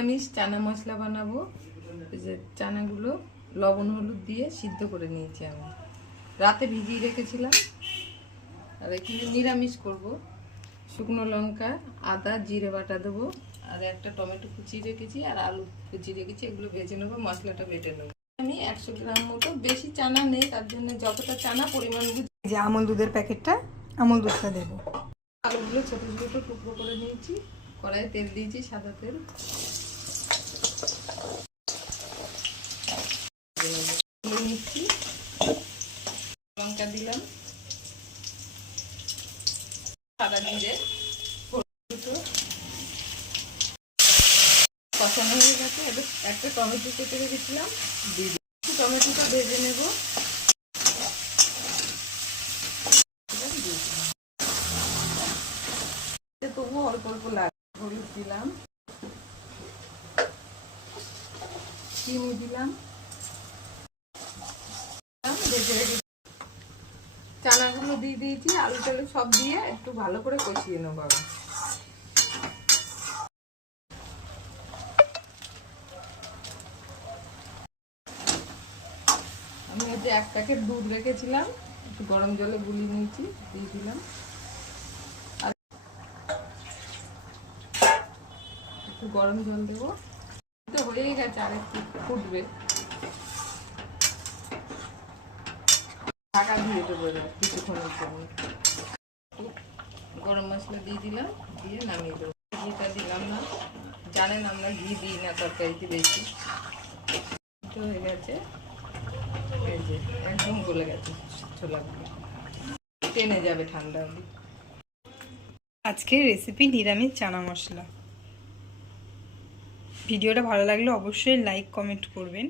আমি চানা মশলা বানাবো। এই যে চানাগুলো লবণ হলুদ দিয়ে সিদ্ধ করে নিয়েছি, আমি রাতে ভিজিয়ে রেখেছিলাম। আর এখানে নিরামিষ করব। শুকনো লঙ্কা, আদা, জিরে বাটা দেবো, আর একটা টমেটো কুচিয়ে রেখেছি, আর আলু কুচিয়ে রেখেছি। এগুলো ভেজে নেবো, মশলাটা বেটে নেবো। আমি 100 গ্রাম মতো, বেশি চানা নেই, তার জন্য যতটা চানা পরিমাণ বুঝে যে আমল দুধের প্যাকেটটা, আমল দুধটা দেবো। আলুগুলো ছোটো ছোটো টুকরো করে নিয়েছি। কড়াইয়ে তেল দিয়েছি, সাদা তেল। নিচ্ছি, লঙ্কা দিলাম, সাদা জিরে, কষানো হয়ে গেছে। এবার একটা টমেটো কেটে রেখেছিলাম, দিয়ে দিচ্ছি। টমেটোটা ভেজে নেব। তবুও অল্প অল্প লাগে। হলুদ দিলাম, চিনি দিলাম, ভেজে রেখে চানাগুলো দিয়ে দিয়েছি। আলু টালু সব দিয়ে একটু ভালো করে কষিয়ে নেবো। আমি হচ্ছে 1 প্যাকেট দুধ রেখেছিলাম, একটু গরম জলে গুলিয়ে নিয়েছি, দিয়ে দিলাম। আর একটু গরম জল দেবো। তো হয়েই গেছে, আর একটু ফুটবে। ঢাকা দিয়ে দেবো কিছুক্ষণের জন্য। গরম মশলা দিয়ে দিলাম, দিয়ে নামিয়ে দেবো। ঘিটা দিলাম না, জানেন আমরা ঘি দিই না তরকারিতে বেশি। তো হয়ে গেছে, এই যে একদম গলে গেছে ছোলাগুলো, টেনে যাবে ঠান্ডা হলে। আজকের রেসিপি নিরামিষ চানা মশলা। ভিডিওটা ভালো লাগলে অবশ্যই লাইক কমেন্ট করবেন।